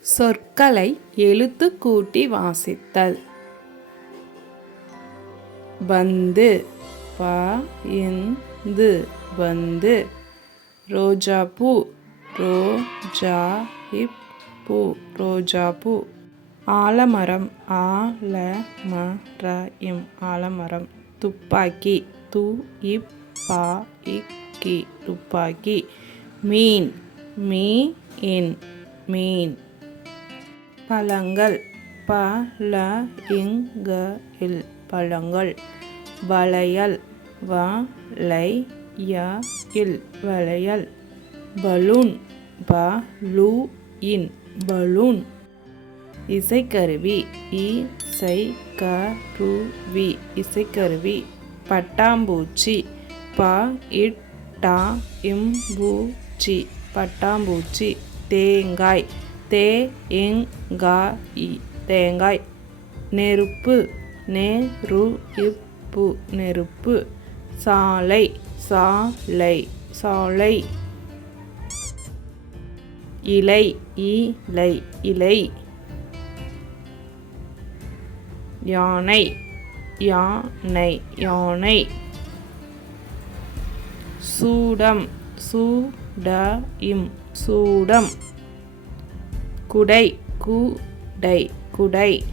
சொற்களை எழுத்து கூட்டி வாசித்தல். பந்து ப இந்து பந்து. பூ ரோஜா இப் பூ ரோஜாப்பூ. ஆலமரம் ஆலமரம் ஆலமரம். துப்பாக்கி து இப் பா இக்கி துப்பாக்கி மீன் மீ இன் மீன். பழங்கள். ப ல இங்க இல் பழங்கள். வளையல் வ லை ய இல் வளையல். பலூன் ப லூ இன் பலூன். இசைக்கருவி இசை வி இசைக்கருவி. பட்டாம்பூச்சி ப இட் டா இம்பூச்சி பட்டாம்பூச்சி தேங்காய் தே எங் கா இ தேங்காய். நெருப்பு நேரு இப்பு நெருப்பு. சாலை சாலை சாலை. இலை இலை இலை. யானை யானை யானை. சூடம் சூட இம் சூடம். குடை குடை குடை.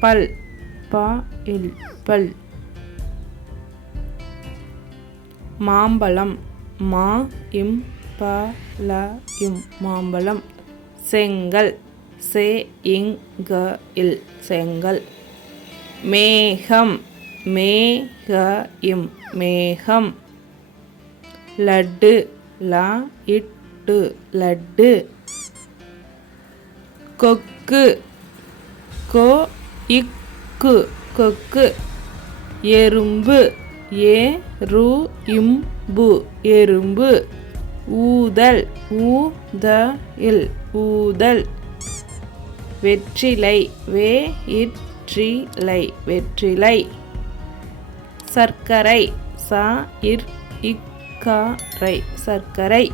பல் ப இல் பல். மாம்பழம் மா இம் ப ல இம். மாம்பழம். செங்கல் சே இங் க இல். செங்கல். மேகம் மேக இம். மேகம். லட்டு ல இட் லட்டு. கொக்கு. கோ இக்கு. கொக்கு. எறும்பு. ஏ ரு இம்பு. எறும்பு. ஊதல். ஊத இல். ஊதல். வெற்றிலை. வே இற்றிலை. வெற்றிலை. சர்க்கரை. ச இர் இக்காரை. சர்க்கரை.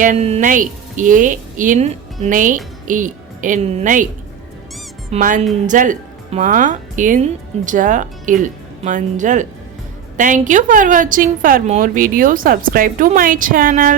எண்ணெய் ஏ இன் நெய் இ எண்ணெய் மஞ்சள் மா இன் ஜ இல் மஞ்சள் Thank you for watching. For more videos, subscribe to my channel.